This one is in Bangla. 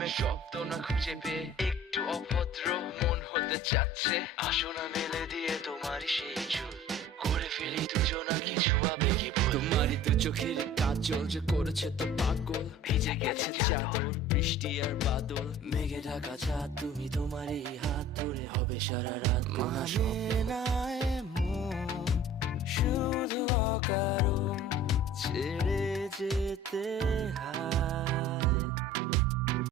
প্রেমের শব্দ না খুঁজে পেয়ে একটু অভদ্র মন হতে চাচ্ছে। আসো না মেলে দিয়ে তোমারই সেই চুল, করে ফেলি দুজনা কিছু আবেগী ভুল। তোমারই দু চোখের কাজল যে করেছে তো পাগল, ভিজে গেছে চাদর বৃষ্টি আর বাদল, মেঘে ঢাকা চাঁদ তুমি তোমারই হাত ধরে হবে সারা রাত। মানে না এমন শুধু অকারণ ছেড়ে যেতে হয়।